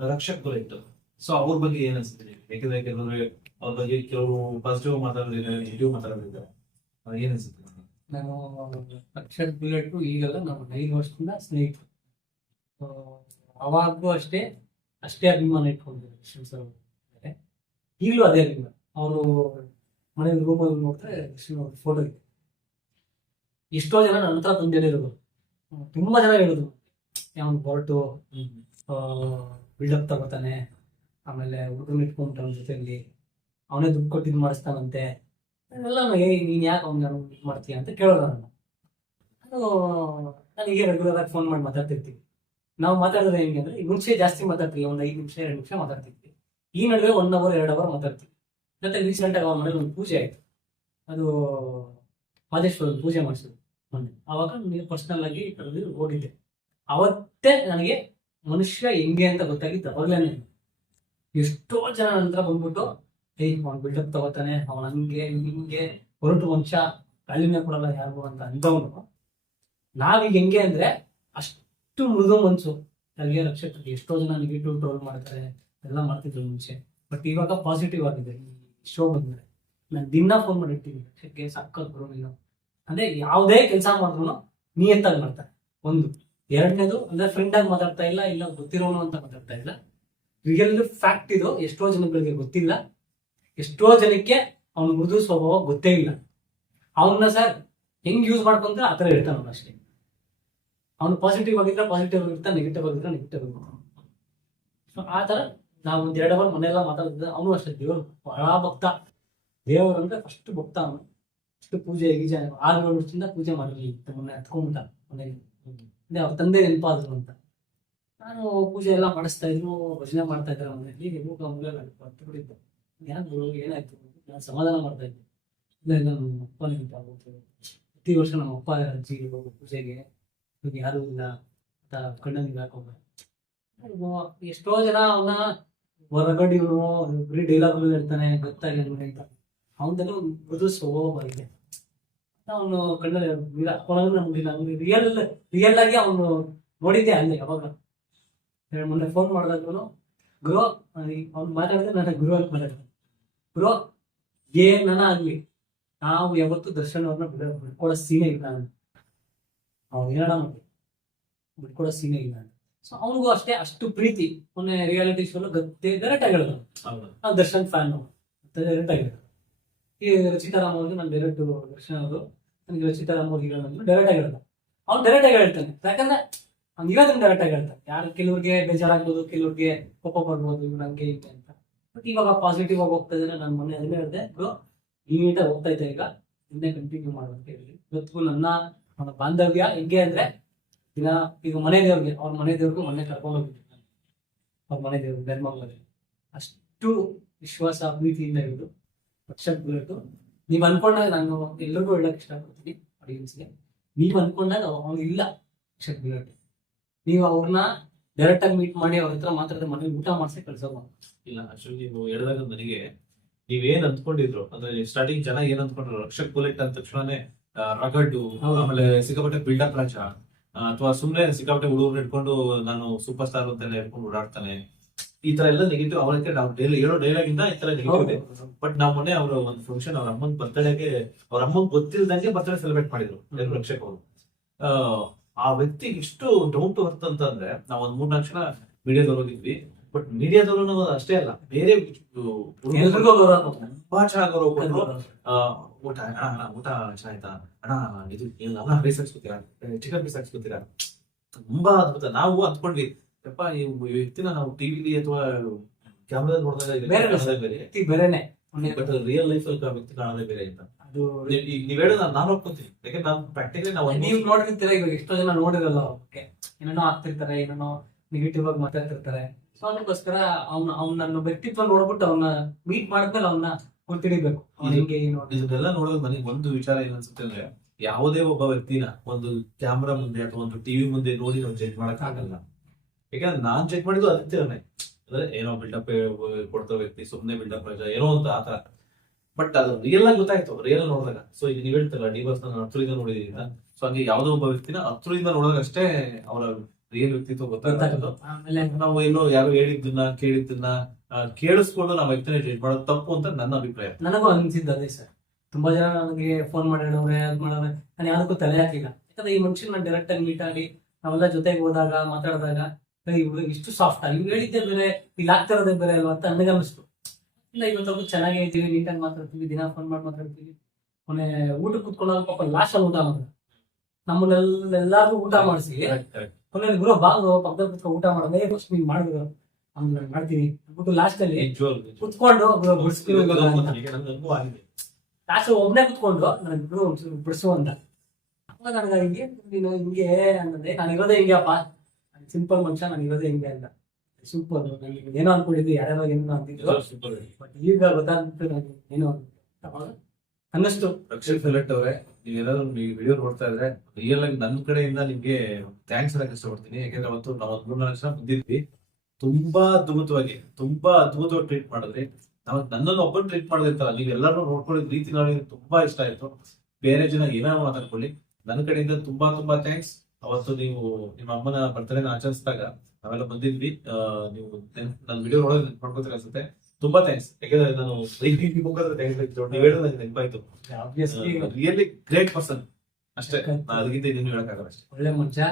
ರಕ್ಷಕ್ ಇತ್ತು ಸೊ ಅವ್ರ ಬಗ್ಗೆ ಏನ್ ಅನ್ಸುತ್ತೆ? ಯಾಕಂದ್ರೆ ಯಾಕಂದ್ರೆ ಅವ್ರ ಬಗ್ಗೆ ಕೆಲವರು ಪಾಸಿಟಿವ್ ಮಾತಾಡೋದಿದೆ ನೆಗೆಟಿವ್ ಮಾತಾಡೋದಿದೆ ಅಹ್, ಏನ್ ಅನ್ಸುತ್ತೆ ನಾನು ಅಕ್ಷರ್ ಬುಲೆಟ್ ಈಗೆಲ್ಲ ನಮ್ಮ ಐದು ವರ್ಷದಿಂದ ಸ್ನೇಹಿತರು. ಅವಾಗೂ ಅಷ್ಟೇ ಅಷ್ಟೇ ಅಭಿಮಾನ ಇಟ್ಕೊಂಡಿದ್ದಾರೆ ದರ್ಶನ್ ಸರ್ ಈಗಲೂ ಅದೇ ಅಭಿಮಾನ. ಅವರು ಮನೆ ರೂಮಲ್ಲಿ ನೋಡಿದ್ರೆ ದರ್ಶನ್ ಅವ್ರ ಫೋಟೋ ಇದೆ. ಎಷ್ಟೋ ಜನ ನನ್ನ ಹತ್ರ ಇರೋದು ಹೇಳಿರೋದು ತುಂಬಾ ಜನ ಹೇಳಿದ್ರು. ಅವನು ಹೊರಟು ಬಿಲ್ಡಪ್ ತಗೋತಾನೆ, ಆಮೇಲೆ ಹುಡುಗನ ಇಟ್ಕೊಂಡ್ಬಿಟ್ಟು ಜೊತೆಯಲ್ಲಿ ಜೊತೆಲಿ ಅವನೇ ದುಡ್ಡು ಕೊಟ್ಟಿದ್ ಮಾಡಿಸ್ತಾನಂತೆ. ಎಲ್ಲ ಏ ನೀನ್ ಯಾಕೆ ಅವ್ನ ಇದು ಮಾಡ್ತೀಯ? ಅಂತ ಕೇಳೋದು ನಾನು. ನಾನು ನನಗೆ ರೆಗ್ಯುಲರ್ ಆಗಿ ಫೋನ್ ಮಾಡಿ ಮಾತಾಡ್ತಿರ್ತೀವಿ ನಾವು ಮಾತಾಡಿದ್ರೆ ಹೆಂಗೆ ಅಂದ್ರೆ ಮುಂಚೆ ಜಾಸ್ತಿ ಮಾತಾಡ್ತೀವಿ, ಒಂದು ಐದು ನಿಮಿಷ, ಎರಡು ನಿಮಿಷ ಮಾತಾಡ್ತಿದ್ವಿ ಈ ನಡುವೆ ಒನ್ ಅವರ್ ಎರಡು ಅವರ್ ಮಾತಾಡ್ತೀವಿ. ಮತ್ತೆ ರೀಸೆಂಟ್ ಆಗಿ ಅವ್ನ ಮನೇಲಿ ಒಂದು ಪೂಜೆ ಆಯ್ತು. ಅದು ಮಾದೇಶ್ವರ ಪೂಜೆ ಮಾಡಿಸಿದ್ರು ಮೊನ್ನೆ. ಅವಾಗ ನೀವು ಪರ್ಸನಲ್ ಆಗಿ ಕರೆದು ಹೋಗಿದ್ದೆ. ಅವತ್ತೇ ನನಗೆ ಮನುಷ್ಯ ಹೆಂಗೆ ಅಂತ ಗೊತ್ತಾಗಿತ್ತು ಅವಾಗ್ಲೇನೆ. ಎಷ್ಟೋ ಜನ ನಂತರ ಬಂದ್ಬಿಟ್ಟು ಏಯ್ ಅವ್ನು ಬಿಲ್ಡಪ್ ತಗೋತಾನೆ, ಅವನ ಹಂಗೆ, ಹಿಂಗೆ, ಹೊರಟು ವಂಶ ಕಾಲಿನೇ ಕೊಡಲ್ಲ ಯಾರಿಗೂ ಅಂತ ಅಂದವನು. ನಾವೀಗ ಹೆಂಗೆ ಅಂದ್ರೆ, ಅಷ್ಟು ಮೃದು ಮನ್ಸು. ಅಲ್ಲಿಗೆ ರಕ್ಷಕರಿಗೆ ಎಷ್ಟೋ ಜನ ನೆಗೆಟಿವ್ ಟ್ರೋಲ್ ಮಾಡ್ತಾರೆ, ಎಲ್ಲ ಮಾಡ್ತಿದ್ರು ಮುಂಚೆ ಬಟ್ ಇವಾಗ ಪಾಸಿಟಿವ್ ಆಗಿದೆ, ಈ ಶೋ ಬಂದ್ರೆ. ನಾನು ದಿನ ಫೋನ್ ಮಾಡಿರ್ತೀನಿ ರಕ್ಷಕ್ಕೆ ಸಕ್ಕತ್ ಬರೋ ನೀನು. ಅಂದ್ರೆ ಯಾವುದೇ ಕೆಲಸ ಮಾಡಿದ್ರು ನಿಯತ್ತಾಗಿ ಮಾಡ್ತಾರೆ. ಒಂದು. ಎರಡನೇದು ಅಂದ್ರೆ ಫ್ರೆಂಡ್ ಆಗಿ ಮಾತಾಡ್ತಾ ಇಲ್ಲ ಇಲ್ಲ ಗೊತ್ತಿರೋನು ಅಂತ ಮಾತಾಡ್ತಾ ಇಲ್ಲ. ರಿಯಲ್ ಫ್ಯಾಕ್ಟ್ ಇದು. ಎಷ್ಟೋ ಜನಗಳಿಗೆ ಗೊತ್ತಿಲ್ಲ. ಎಷ್ಟೋ ಜನಕ್ಕೆ ಅವ್ನ ಮೃದು ಸ್ವಭಾವ ಗೊತ್ತೇ ಇಲ್ಲ. ಅವನ್ನ ಸರ್ ಹೆಂಗ್ ಯೂಸ್ ಮಾಡ್ಕೊಂತ ಆ ಥರ ಇರ್ತಾನ ಅಷ್ಟೇ. ಅವ್ನು ಪಾಸಿಟಿವ್ ಆಗಿದ್ರೆ ಪಾಸಿಟಿವ್ ಆಗಿರ್ತಾನೆ ನೆಗೆಟಿವ್ ಆಗಿದ್ರೆ ನೆಗೆಟಿವ್ ಆಗಿರ್ತಾನೆ. ಸೊ ಆ ಥರ ನಾವು ಒಂದ್ ಎರಡು ಅವರ್ ಮನೆಯೆಲ್ಲ ಮಾತಾಡ್ತಿದ್ದ ಅವನು ಅಷ್ಟೇ. ದೇವರು ಬಹಳ ಭಕ್ತ. ದೇವರು ಅಂದ್ರೆ ಫಸ್ಟ್ ಭಕ್ತ ಅವನು. ಅಷ್ಟು ಪೂಜೆ ಗೀಜೆ ಆರು ಏಳು ವರ್ಷದಿಂದ ಪೂಜೆ ಮಾಡಿರ್ಲಿ ಮೊನ್ನೆ ಹತ್ಕೊಂಡ್ಬಿಟ್ಟ ಮನೆಗೆ ಅಂದ್ರೆ ಅವ್ರ ತಂದೆ ನೆನಪಾದ್ರು ಅಂತ. ನಾನು ಪೂಜೆ ಎಲ್ಲ ಮಾಡಿಸ್ತಾ ಇದ್ರು, ಭಜನೆ ಮಾಡ್ತಾ ಇದ್ದಾರೆ ಮನೆಯಲ್ಲಿ ಮೂಗ ಮುಗ ಹತ್ತು ಬಿಟ್ಟಿದ್ದೆ. ಯಾಕೆ ಗುರು, ಏನಾಯ್ತು? ನಾನು ಸಮಾಧಾನ ಮಾಡ್ತಾ ಇದ್ದೆ. ಇಲ್ಲ ನಮ್ಮ ಅಪ್ಪ ನೆನಪಾಗುತ್ತೆ ಪ್ರತಿ ವರ್ಷ ನಮ್ಮ ಅಪ್ಪ ಅಜ್ಜಿ ಹೋಗೋ ಪೂಜೆಗೆ, ಇವಾಗ ಯಾರು ಇಲ್ಲ. ಅಂತ ಕಣ್ಣಲ್ಲಿ ಹಾಕೋಬೇಕು ಎಷ್ಟೋ ಜನ ಅವನ ಹೊರಗಡೆ ಇವನು ಬರೀ ಡೈಲಾಗ್ ಇರ್ತಾನೆ ಗೊತ್ತಾಗಿ ಅಂತ. ಅವನದಲ್ಲೂ ಮೃದು ಸ್ವಭಾವ ಇದೆ. ಅವನು ಕಣ್ಣಲ್ಲಿ ನೀರು ಹಾಕೊಳ್ಳೋದು ನಮ್ಗೆ ನಂಗೆ ರಿಯಲ್ ರಿಯಲ್ ಆಗಿ ಅವನು ನೋಡಿದ್ದೆ ಅಲ್ಲಿ ಯಾವಾಗ. ಮೊನ್ನೆ ಫೋನ್ ಮಾಡಿದಾಗ್ಲೂ ಗುರು ಅವ್ನು ಮಾತಾಡಿದ್ರೆ ನನ್ನ ಗುರು ಅಂತ ಮಾತಾಡ್ತಾನೆ ಗುರು ಏನನ ಆಗ್ಲಿ? ನಾವು ಯಾವತ್ತು ದರ್ಶನ್ ಅವ್ರನ್ನ ಬಿಡ್ಕೊಡ ಸೀನೆ ಇಲ್ಲ ಅಂತ ಅವ್ನು ಹೇಳೋಣ ಮಾಡಿ ಬಿಟ್ಕೊಡೋ ಸೀನೆ ಇಲ್ಲ ಅಂತ ಸೊ ಅವನಿಗೂ ಅಷ್ಟೇ ಅಷ್ಟು ಪ್ರೀತಿ. ಮೊನ್ನೆ ರಿಯಾಲಿಟಿ ಶೋ ಗದ್ದೆ ಡೈರೆಕ್ಟ್ ಆಗಿ ಹೇಳಿದ್ರು? ನಾವು ದರ್ಶನ್ ಫ್ಯಾನ್ ಡೈರೆಕ್ಟ್ ಆಗಿ ಈ ಈ ರಚಿತಾರಾಮ್ ಅವ್ರಿಗೆ ನಾನು ಡೈರೆಕ್ಟ್ ದರ್ಶನ್ ಅವರು ನನಗೆ ಅವ್ರಿಗೆ ಹೇಳೋದು ಡೈರೆಕ್ಟ್ ಆಗಿ ಹೇಳ್ತಾನೆ. ಅವ್ನು ಡೈರೆಕ್ಟ್ ಆಗಿ ಹೇಳ್ತಾನೆ. ಯಾಕಂದ್ರೆ ಅವ್ನು ಇರೋದನ್ನ ಡೈರೆಕ್ಟ್ ಆಗಿ ಹೇಳ್ತಾನೆ. ಯಾರು ಕೆಲವ್ರಿಗೆ ಬೇಜಾರಾಗ್ಬೋದು, ಕೆಲವ್ರಿಗೆ ಕೋಪ ಬರ್ಬೋದು, ಇವ್ರು ಹಂಗೆ ಅಂತ. ಬಟ್ ಇವಾಗ ಪಾಸಿಟಿವ್ ಆಗಿ ಹೋಗ್ತಾ ಇದ್ದಾರೆ ನಾನು ಮೊನ್ನೆ ಅದನ್ನೇ ಹೇಳಿದೆ. ಬ್ರೋ ನೀಟಾಗಿ ಹೋಗ್ತಾ ಇದ್ದೆ ಈಗ? ಇನ್ನೇ ಕಂಟಿನ್ಯೂ ಮಾಡು ಅಂತ ಹೇಳಿ. ಇವತ್ತಿಗೂ ನನ್ನ ನನ್ನ ಬಾಂಧವ್ಯ ಹೆಂಗೆ ಅಂದ್ರೆ, ದಿನ ಈಗ ಮನೆ ದೇವ್ರಿಗೆ, ಅವ್ರ ಮನೆ ದೇವ್ರಿಗೂ ಮೊನ್ನೆ ಕರ್ಕೊಂಡು ಹೋಗಿದ್ದೆ ನಾನು. ಅವ್ರ ಮನೆ ದೇವ್ರಿಗೆ ಧರ್ಮಗಳಲ್ಲಿ ಅಷ್ಟು ವಿಶ್ವಾಸ, ಪ್ರೀತಿಯಿಂದ ಇರೋದು. ಪಕ್ಷಕ್ಕೆ ಬೀಳ್ತು ನೀವ್ ಅನ್ಕೊಂಡಾಗ ನಾನು ಎಲ್ರಿಗೂ ಹೇಳಕ್ ಇಷ್ಟಪಡ್ತೀನಿ ಆಡಿಯನ್ಸ್ಗೆ ನೀವ್ ಅನ್ಕೊಂಡಾಗ ಅವ್ನು ಇಲ್ಲ ವರ್ಷಕ್ಕೆ ಬೀಳಕ್ಕೆ ನೀವು ಅವ್ರನ್ನ ಡೈರೆಕ್ಟ್ ಆಗಿ ಮೀಟ್ ಮಾಡಿ ಅವ್ರ ಹತ್ರ ಮಾತಾಡಿದ್ರೆ ಮನೇಲಿ ಊಟ ಮಾಡ್ಸಿ ಕಳ್ಸೋದು ಇಲ್ಲ ಅಶ್ವಿನ್ ನೀವು ಹೇಳಿದಾಗ ನನಗೆ ನೀವೇನ್ ಅಂದ್ಕೊಂಡಿದ್ರು ಅಂದ್ರೆ ಸ್ಟಾರ್ಟಿಂಗ್ ಜನ ಏನ್ ಅಂದ್ಕೊಂಡ್ರು ರಕ್ಷಕ್ ಬುಲೆಟ್ ಅಂದ ತಕ್ಷಣನೇ ರಗಡ್ಡು ಆಮೇಲೆ ಸಿಕ್ಕಾಪಟ್ಟೆ ಬಿಲ್ಡಪ್ ರಾಜ ಅಥವಾ ಸುಮ್ನೆ ಸಿಕ್ಕಾಪಟ್ಟೆ ಹುಡುಗರು ಇಟ್ಕೊಂಡು ನಾನು ಸೂಪರ್ ಸ್ಟಾರ್ ಅಂತೆಲ್ಲ ಇಟ್ಕೊಂಡು ಓಡಾಡ್ತಾನೆ ಈ ತರ ಎಲ್ಲ ನೆಗೆಟಿವ್ ಅವರಕ್ಕೆ ನಾವು ಡೈಲಿ ಹೇಳೋ ಡೈಲಾಗ್ ಇಂದ ಈ ತರ ನೆಗೆಟಿವ್ ಇದೆ. ಬಟ್ ನಾವು ಮೊನ್ನೆ ಅವ್ರ ಒಂದು ಫಂಕ್ಷನ್ ಅವ್ರ ಅಮ್ಮನ ಬರ್ತಡೆಗೆ ಅವ್ರ ಅಮ್ಮನ್ ಗೊತ್ತಿಲ್ದಂಗೆ ಬರ್ತಡೆ ಸೆಲೆಬ್ರೇಟ್ ಮಾಡಿದ್ರು ರಕ್ಷಕ್ ಅವರು. ಆ ವ್ಯಕ್ತಿ ಎಷ್ಟು ಡೌಟ್ ಟು ಅಂತ ಅಂತಂದ್ರೆ ನಾವು ಒಂದ್ ಮೂರ್ನಾಲ್ಕು ಜನ ಮೀಡಿಯಾದವ್ರು ಹೋಗಿದ್ವಿ. ಬಟ್ ಮೀಡಿಯಾದವರು ಅಷ್ಟೇ ಅಲ್ಲ ಬೇರೆ ತುಂಬಾ ಚೆನ್ನಾಗಿ ಅವರು ಊಟ ಅಣ್ಣ ಊಟ ಚೆನ್ನಾಯ್ತಾ ಅಣ್ಣ ಇದು ಅಣ್ಣ ರೈಸ್ ಹಾಕ್ಸ್ಕೊತೀರಾ ಚಿಕನ್ ಪೀಸ್ ಹಾಕ್ಸ್ಕೊತೀರಾ ತುಂಬಾ ಅದ್ಭುತ. ನಾವು ಅಂದ್ಕೊಂಡ್ವಿ ಯಪ್ಪ ಈ ವ್ಯಕ್ತಿನ ನಾವು ಟಿವಿಲಿ ಅಥವಾ ಕ್ಯಾಮ್ರಾದಲ್ಲಿ ನೋಡಿದಾಗ ಬೇರೆ ಬೇರೆ. ವ್ಯಕ್ತಿ ಬೇರೆನೆ. ಬಟ್ ರಿಯಲ್ ಲೈಫ್ ಅಲ್ಲಿ ವ್ಯಕ್ತಿ ಕಾಣೋದೇ ಬೇರೆ ಅಂತ. ಅದು ನೀವ್- ಈಗ ನೀವ್ ಹೇಳೋದು ನಾನು ಒಪ್ಕೊಂತೀನಿ. ಯಾಕಂದ್ರೆ ನಾನು ಪ್ರಾಕ್ಟಿಕಲಿ ನಾವು ನೀವು ನೋಡಿರ್ತೀರ ಇವಾಗ ಎಷ್ಟೋ ಜನ ನೋಡಿರಲ್ಲ ಓಕೆ ಏನೇನೋ ಆಗ್ತಿರ್ತಾರೆ ಏನೇನೋ ನೆಗೆಟಿವ್ ಆಗಿ ಮಾತಾಡ್ತಿರ್ತಾರೆ. ಸೊ ಅದಕ್ಕೋಸ್ಕರ ಅವ್ನ ಅವ್ನ ವ್ಯಕ್ತಿತ್ವ ನೋಡ್ಬಿಟ್ಟು ಅವ್ನ ಮೀಟ್ ಮಾಡಿದ್ಮೇಲೆ ಅವ್ನ ಗುರ್ತಿಡಿಬೇಕು. ಹೆಂಗೆ. ಇದನ್ನೆಲ್ಲ ನೋಡೋದು ನನಗೆ ಒಂದು ವಿಚಾರ ಏನ್ ಅನ್ಸುತ್ತೆ ಅಂದ್ರೆ ಯಾವುದೇ ಒಬ್ಬ ವ್ಯಕ್ತಿನ ಒಂದು ಕ್ಯಾಮ್ರಾ ಮುಂದೆ ಅಥವಾ ಒಂದು ಟಿವಿ ಮುಂದೆ ನೋಡಿ ನಾವು ಜಡ್ಜ್ ಮಾಡಕ್ ಆಗಲ್ಲ. ಯಾಕಂದ್ರೆ ನಾನ್ ಚೆಕ್ ಮಾಡಿದ್ದು ಅದಕ್ಕೆ ಅಂದ್ರೆ ಏನೋ ಬಿಲ್ಡಪ್ ಕೊಡ್ತಾ ವ್ಯಕ್ತಿ ಸುಮ್ನೆ ಬಿಲ್ಡಪ್ ರಜಾ ಏನೋ ಅಂತ ಆತರ ಬಟ್ ಅದು ರಿಯಲ್ ಆಗಿ ಗೊತ್ತಾಯ್ತು ರಿಯಲ್ ನೋಡಿದಾಗ. ಸೊ ಈಗ ನೀವ್ ಹೇಳ್ತಾರಲ್ಲ ಡಿವರ್ಸ್ ನಾನು ಹತ್ರದಿಂದ ನೋಡಿದೀನಿ ಸೊ ಹಂಗೆ ಯಾವ್ದೋ ಒಬ್ಬ ವ್ಯಕ್ತಿನ ಹತ್ರದಿಂದ ನೋಡಿದಾಗ ಅಷ್ಟೇ ಅವರ ರಿಯಲ್ ವ್ಯಕ್ತಿತ್ವ ಗೊತ್ತಾಗೋದು ಆಮೇಲೆ ನಾವು ಏನೋ ಯಾರು ಹೇಳಿದ್ದನ್ನ ಕೇಳಿದ್ದನ್ನ ಕೇಳಿಸ್ಕೊಂಡು ನಾವು ವ್ಯಕ್ತಿನ ಟ್ರೀಟ್ ಮಾಡೋದು ತಪ್ಪು ಅಂತ ನನ್ನ ಅಭಿಪ್ರಾಯ. ನನಗೂ ಅನ್ಸಿದ್ದು ಅದೇ ಸರ್. ತುಂಬಾ ಜನ ನನಗೆ ಫೋನ್ ಮಾಡಿ ಹೇಳೋರೆ ಅದ್ ಮಾಡೋರೆ ನಾನು ಯಾವ್ದಕ್ಕೂ ತಲೆ ಹಾಕಿಲ್ಲ. ಯಾಕಂದ್ರೆ ಈ ಮನುಷ್ಯನ ನಾನು ಡೈರೆಕ್ಟ್ ಆಗಿ ಮೀಟ್ ಆಗಿ ನಾವೆಲ್ಲ ಜೊತೆಗೆ ಹೋದಾಗ ಮಾತಾಡಿದಾಗ ಇವ್ರು ಇಷ್ಟು ಸಾಫ್ಟ್ ಇವ್ರು ಹೇಳಿದ್ದೆ ಬೇರೆ ಇಲ್ಲಿ ಆಗ್ತಿರೋದೇ ಬೇರೆ ಅಲ್ವಾ ಅಂತ ನನಗೆ ಅನಿಸ್ತು ಇಲ್ಲ ಇವತ್ತು ಚೆನ್ನಾಗೇ ಇದ್ದೀವಿ ನೀಟಾಗಿ ಮಾತಾಡ್ತೀವಿ ದಿನ ಫೋನ್ ಮಾಡಿ ಮಾತಾಡ್ತೀವಿ. ಮೊನ್ನೆ ಊಟ ಕುತ್ಕೊಳ್ಳೋದು ಪಾಪ ಲಾಸ್ಟ್ ಅಲ್ಲಿ ಊಟ ಮಾಡಿದ್ರು. ನಮ್ಮನ್ನೆಲ್ಲ ಎಲ್ಲಾರ್ಗು ಊಟ ಮಾಡಿಸಿ. ಕೊನೆಯಲ್ಲಿ ಗುರು ಬಾಗು ಪಕ್ಕದ ಪಕ್ಕದಲ್ಲಿ ಕುತ್ಕೊಂಡು ಊಟ ಮಾಡೋದೇ. ಫಸ್ಟ್ ನೀನ್ ಮಾಡಿದ್ರು ಆಮೇಲೆ ನಾನ್ ಮಾಡ್ತೀನಿ. ಅಂದ್ಬಿಟ್ಟು ಲಾಸ್ಟ್ ಅಲ್ಲಿ ಕುತ್ಕೊಂಡು ನನಗೆ ಲಾಸ್ಟ್ ಒಬ್ನೇ ಕುತ್ಕೊಂಡು ನನಗಿಬ್ರು ಗುರು ಬಿಡಿಸು ಅಂತ. ಅವಾಗ ನನಗೆ ಹಿಂಗೆ ನೀನು ಹಿಂಗೆ ಅನ್ನದೆ ನಾನು ಇರೋದೇ ಹಿಂಗೆ ಅಪ್ಪ ಸಿಂಪಲ್ ಮನುಷ್ಯ ನಾನು ಇರೋದೇ ಹಿಂಗೆ ಅಂತ ಸೂಪರ್ ನನಗೆ ಏನೋ ಅನ್ಕೊಂಡಿದ್ದು ಯಾರ್ಯಾರೋ ಏನೋ ಅಂತಿದ್ರು ಸೂಪರ್ ಬಟ್ ಈಗ ಗೊತ್ತಾಗ್ಬಿಟ್ಟು ನನಗೆ ಏನೋ ಅನ್ನಷ್ಟು ಅನ್ನಿಸ್ತು. ರಕ್ಷಿತ್ ಫೆಲೆಟ್ ಅವರೇ ನೀವು ಈ ವಿಡಿಯೋ ನೋಡ್ತಾ ಇದ್ರೆ ರಿಯಲ್ ಆಗಿ ನನ್ನ ಕಡೆಯಿಂದ ನಿಮ್ಗೆ ಥ್ಯಾಂಕ್ಸ್ ಹೇಳಕ್ ಇಷ್ಟಪಡ್ತೀನಿ. ಯಾಕಂದ್ರೆ ಅವತ್ತು ನಾವು ಒಂದ್ ಮೂರ್ನಾಲ್ಕು ಜನ ಬಂದಿದ್ವಿ. ತುಂಬಾ ಅದ್ಭುತವಾಗಿ ತುಂಬಾ ಅದ್ಭುತವಾಗಿ ಟ್ರೀಟ್ ಮಾಡಿದ್ರಿ. ನಾವು ನನ್ನನ್ನು ಒಬ್ಬನ್ ಟ್ರೀಟ್ ಮಾಡಿದಿರ್ತಾರ ನೀವು ಎಲ್ಲರೂ ನೋಡ್ಕೊಂಡಿದ್ ರೀತಿ ನೋಡಿ ತುಂಬಾ ಇಷ್ಟ ಆಯ್ತು. ಬೇರೆ ಜನ ಏನಾದ್ರು ಮಾತಾಡ್ಕೊಳ್ಳಿ. ನನ್ನ ಕಡೆಯಿಂದ ತುಂಬಾ ತುಂಬಾ ಥ್ಯಾಂಕ್ಸ್ ಅವತ್ತು ನೀವು ನಿಮ್ಮ ಅಮ್ಮನ ಬರ್ತಡೇನ ಆಚರಿಸಿದಾಗ ನಾವೆಲ್ಲ ಬಂದಿದ್ವಿ. ನೀವು ನನ್ನ ವಿಡಿಯೋ ನೋಡೋದು ನೆನ್ಪಾಡ್ಕೋತೀರ ಅನ್ಸುತ್ತೆ. ತುಂಬಾ ಥ್ಯಾಂಕ್ಸ್ ಯಾಕಂದ್ರೆ ನಾನು ಈ ಮುಖಾಂತರ ಥ್ಯಾಂಕ್ಸ್ ನೀವು ಹೇಳೋದು ನನಗೆ ನೆನಪಾಯ್ತು. ರಿಯಲಿ ಗ್ರೇಟ್ ಪರ್ಸನ್ ಅಷ್ಟೇ. ನಾನು ಅದಕ್ಕಿಂತ ಇದನ್ನು ಹೇಳಕ್ಕಾಗಲ್ಲ ಅಷ್ಟೇ. ಒಳ್ಳೆ ಮುಂಚೆ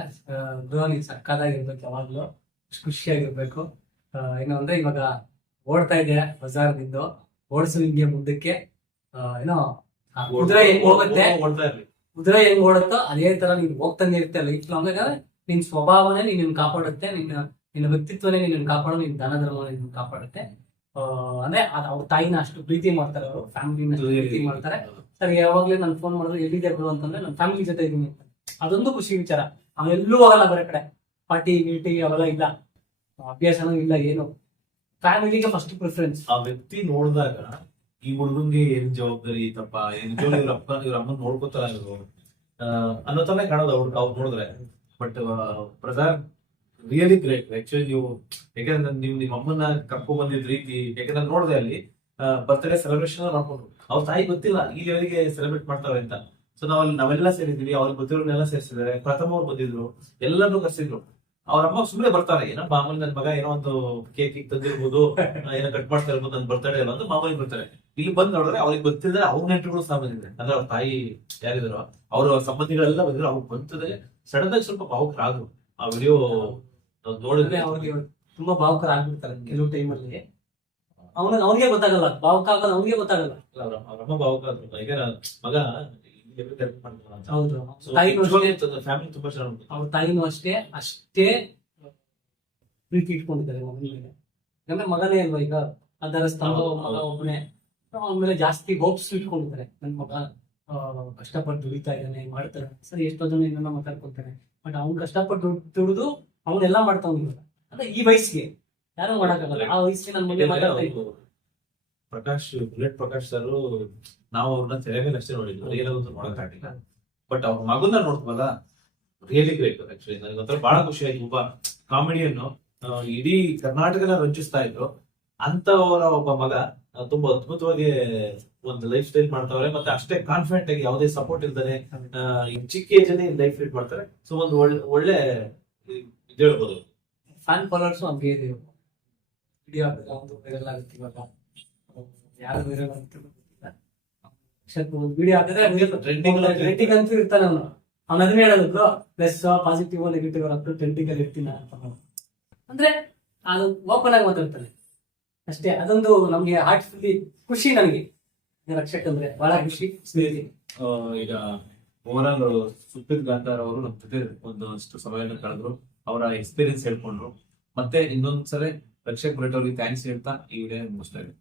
ನೀನ್ ಸಕ್ಕದಾಗಿರ್ಬೇಕು ಯಾವಾಗ್ಲೂ. ಖುಷಿ ಖುಷಿಯಾಗಿರ್ಬೇಕು. ಏನು ಅಂದ್ರೆ ಇವಾಗ ಓಡ್ತಾ ಇದೆ ಬಜಾರ್ ನಿಂದು ಓಡಿಸು ಹಿಂಗೆ ಮುಂದಕ್ಕೆ. ಏನೋ ಹೋಗುತ್ತೆ. ಓಡ್ತಾ ಇರ್ಲಿ. ಕುದುರೆ ಹೆಂಗ್ ಓಡುತ್ತೋ ಅದೇ ತರ ನೀನ್ ಹೋಗ್ತಾನೆ ಇರುತ್ತೆ ಲೈಫ್ ಲಾಂಗ್ ನಿನ್ ಸ್ವಭಾವನೇ ನಿನ್ನ ಕಾಪಾಡುತ್ತೆ ನಿನ್ನ ನಿನ್ನ ವ್ಯಕ್ತಿತ್ವನೇ ನಿನ್ನ ಕಾಪಾಡೋ ನಿನ್ ದಾನ ಧರ್ಮ ಕಾಪಾಡುತ್ತೆ. ಆ, ಅಂದ್ರೆ ಅದ್ ಅವ್ರ ತಾಯಿನ ಅಷ್ಟು ಪ್ರೀತಿ ಮಾಡ್ತಾರೆ ಅವರು ಫ್ಯಾಮಿಲಿನ ಪ್ರೀತಿ ಮಾಡ್ತಾರೆ. ಸರಿ ಯಾವಾಗ್ಲೇ ನಾನು ಫೋನ್ ಮಾಡಿದ್ರೆ ಎಲ್ಲಿದೆ ಬಿಡು ಅಂತಂದ್ರೆ ನನ್ ಫ್ಯಾಮಿಲಿ ಜೊತೆ ಇದೀನಿ ಅದೊಂದು ಖುಷಿ ವಿಚಾರ. ಅವೆಲ್ಲೂ ಹೋಗಲ್ಲ ಬೇರೆ ಕಡೆ. ಪಾರ್ಟಿ ಗೀಟಿ ಅವೆಲ್ಲ ಇಲ್ಲ. ಅಭ್ಯಾಸನೂ ಇಲ್ಲ ಏನು. ಫ್ಯಾಮಿಲಿಗೆ ಫಸ್ಟ್ ಪ್ರಿಫರೆನ್ಸ್ ಆ ವ್ಯಕ್ತಿ ನೋಡಿದಾಗ ಈ ಹುಡುಗನ್ಗೆ ಏನ್ ಜವಾಬ್ದಾರಿ ಐತಪ್ಪ? ಏನ್ ಇವ್ರ ಅಪ್ಪ, ಇವ್ರ ಅಮ್ಮ ನೋಡ್ಕೋತಾರ ಅನ್ನೋ ತರ ಕಾಣೋದು ಅವ್ರು ಅವ್ರು ನೋಡಿದ್ರೆ. But Prasad really great actually ನೀವು, ಯಾಕಂದ್ರೆ ನೀವು ನಿಮ್ ಅಮ್ಮನ ಕರ್ಕೊಂಡ್ ಬಂದಿದ್ ರೀತಿ, ಯಾಕಂದ್ರೆ ನೋಡಿದೆ ಅಲ್ಲಿ ಬರ್ತ್ಡೇ ಸೆಲೆಬ್ರೇಷನ್ ಮಾಡ್ಕೊಂಡ್ರು ಅವ್ರ ತಾಯಿ ಗೊತ್ತಿಲ್ಲ, ಈ ಲೆವೆಲ್ಗೆ ಸೆಲೆಬ್ರೇಟ್ ಮಾಡ್ತಾರೆ ಅಂತ. ಸೊ ನಾವ್ ನಾವೆಲ್ಲ ಸೇರಿದ್ವಿ ಅವ್ರಿಗೆ ಗೊತ್ತಿರೋನೆಲ್ಲ ಸೇರಿಸಿದ್ದಾರೆ. ಪ್ರಥಮ ಅವ್ರು ಬಂದಿದ್ರು ಎಲ್ಲರೂ ಕರ್ಸಿದ್ರು. ಅವ್ರ ಅಮ್ಮ ಸುಮ್ಮನೆ ಬರ್ತಾರೆ ಏನೋ ಮಾಮೂಲಿ ನನ್ ಮಗ ಏನೋ ಒಂದು ಕೇಕ್ ತಂದಿರ್ಬೋದು ಏನೋ ಕಟ್ ಮಾಡ್ತಾ ಇರ್ಬೋದು ನನ್ ಬರ್ತಡೇ ಇಲ್ಲ ಅಂತ ಮಾಮೂಲಿ ಬರ್ತಾರೆ ಇಲ್ಲಿ ಬಂದ್ ನೋಡಿದ್ರೆ ಅವ್ರಿಗೆ ಗೊತ್ತಿದ್ರೆ ಅವ್ರ ನೆಂಟರುಗಳು ಸಹ ಬಂದಿದ್ದಾರೆ. ಅಂದ್ರೆ ಅವ್ರ ತಾಯಿ ಯಾರಿದ್ರು ಅವ್ರ ಸಂಬಂಧಿಗಳೆಲ್ಲ ಬಂದಿದ್ರು ಅವ್ರು ಬಂತದೆ ಸಡನ್ ಆಗಿ ಸ್ವಲ್ಪ ಭಾವುಕರಾದ್ರು. ಆ ವಿಡಿಯೋ ನೋಡಿದ್ರೆ ಅವ್ರಿಗೆ ತುಂಬಾ ಭಾವುಕರ ಆಗ್ಬಿಡ್ತಾರೆ ಕೆಲವು ಟೈಮಲ್ಲಿ ಅವನಿಗೆ ಅವ್ರಿಗೆ ಗೊತ್ತಾಗಲ್ಲ ಭಾವುಕ ಆಗೋದು ಅವ್ರಿಗೆ ಗೊತ್ತಾಗಲ್ಲ. ಅವ್ರಮ್ಮ ಅವ್ರ ಆದ್ರು. ಭಾವುಕರಾದ್ರು ಈಗ ಮಗ ಹೌದು. ತಾಯಿನೂ ಅಷ್ಟೇ family ತುಂಬಾ ಚೆನ್ನಾಗಿ ಅವ್ರ ತಾಯಿನೂ ಅಷ್ಟೇ ಅಷ್ಟೇ ಪ್ರೀತಿ ಇಟ್ಕೊಂಡಿದ್ದಾರೆ ಮಗನ ಮೇಲೆ. ಯಾಕಂದ್ರೆ ಮಗನೇ ಅಲ್ವಾ ಈಗ? ಅದರ ಸ್ಥಳ ಮಗ ಒಬ್ಬನೇ ಆಮೇಲೆ ಮೇಲೆ ಜಾಸ್ತಿ ಹೋಪ್ಸ್ ಇಟ್ಕೊಂಡಿದ್ದಾರೆ. ನನ್ನ ಮಗ ಕಷ್ಟಪಟ್ಟು ದುಡಿತಾ ಇದ್ದಾನೆ ಮಾಡ್ತಾರೆ ಸರಿ ಎಷ್ಟೋ ಜನ ಏನನ್ನ ಮಾತಾಡ್ಕೊತಾರೆ ಬಟ್ ಅವ್ನು ಕಷ್ಟಪಟ್ಟು ದುಡ್- ದುಡಿದು ಅವನ್ನೆಲ್ಲ ಮಾಡ್ತಾವ್ ಅಂದ್ರೆ ಈ ವಯಸ್ಸಿಗೆ. ಯಾರು ಮಾಡಕ್ಕಾಗಲ್ಲ. ಆ ವಯಸ್ಸಿಗೆ ನನ್ನ ಮಗ ಮಾತಾಡ್ತಾ ಪ್ರಕಾಶ್, ಬುಲೆಟ್ ಪ್ರಕಾಶ್ ಸರ್ ನಾವು ಅವ್ರನ್ನ ತೆರೆ ಮೇಲೆ ಅಷ್ಟೇ ನೋಡಿದ್ವಿ. ರಿಯಲ್ ಅಂತ ನೋಡಕ್ ಆಗಿಲ್ಲ ಬಟ್ ಅವ್ರ ಮಗುನ ನೋಡ್ತವಲ್ಲ ರಿಯಲಿ ಗ್ರೇಟ್ ಆಕ್ಚುಲಿ ನನಗೆ ಒಂಥರ ಬಹಳ ಖುಷಿ ಆಯ್ತು. ಒಬ್ಬ ಕಾಮಿಡಿಯನ್ನು ಇಡೀ ಕರ್ನಾಟಕನ ರಂಜಿಸ್ತಾ ಇದ್ರು. ಅಂತವರ ಒಬ್ಬ ಮಗ ತುಂಬಾ ಅದ್ಭುತವಾಗಿ ಒಂದು ಲೈಫ್ ಸ್ಟೈಲ್ ಮಾಡ್ತಾವ್ರೆ. ಮತ್ತೆ ಅಷ್ಟೇ ಕಾನ್ಫಿಡೆಂಟ್ ಆಗಿ ಯಾವುದೇ ಸಪೋರ್ಟ್ ಈ ಚಿಕ್ಕ ಏಜ್ ಲೈಫ್ ಲೀಡ್ ಮಾಡ್ತಾರೆ. ಸೊ ಒಂದು ಒಳ್ಳೆ ಇದು ಹೇಳ್ಬೋದು. ಫ್ಯಾನ್ ಫಾಲೋವರ್ಸ್ ಹಂಗೆ ಇದೆ. ವಿಡಿಯೋ ಒಂದು ವೈರಲ್ ಆಗುತ್ತೆ ಇವಾಗ. ಯಾರು ಒಂದು ವಿಡಿಯೋ ಹಾಕಿದ್ರೆ ಅಂತೂ ಇರ್ತಾನೆ ಅವನು. ಅವ್ನ ಅದನ್ನ ಹೇಳೋದು plus positive negative up trending ಅಲ್ಲಿ ಇರ್ತೀನಿ ಅಂತ ಅಂದ್ರೆ ಅದು ಓಪನ್ ಆಗಿ ಮಾತಾಡ್ತಾನೆ. ಅಷ್ಟೇ ಅದೊಂದು ನಮ್ಗೆ ಹಾರ್ಟ್ಫುಲ್ಲಿ ಖುಷಿ ನನಗೆ. ರಕ್ಷಕ್ ಅಂದ್ರೆ ಬಹಳ ಖುಷಿ ಈಗ ಓವರಾಲ್ ಸುಪ್ರೀತ್ ಗಾಂಧಾರ್ ಅವರು ನಮ್ಮ ಜೊತೆ ಒಂದಷ್ಟು ಸಮಯವನ್ನು ಕಳೆದ್ರು. ಅವರ ಎಕ್ಸ್ಪೀರಿಯನ್ಸ್ ಹೇಳ್ಕೊಂಡ್ರು. ಮತ್ತೆ ಇನ್ನೊಂದ್ಸಲ ರಕ್ಷಕ್ ಭಟ್ ಅವ್ರಿಗೆ ಥ್ಯಾಂಕ್ಸ್ ಹೇಳ್ತಾ ಈ ವಿಡಿಯೋ ಮುಗಿಸ್ತಾ ಇದ್ದೀನಿ.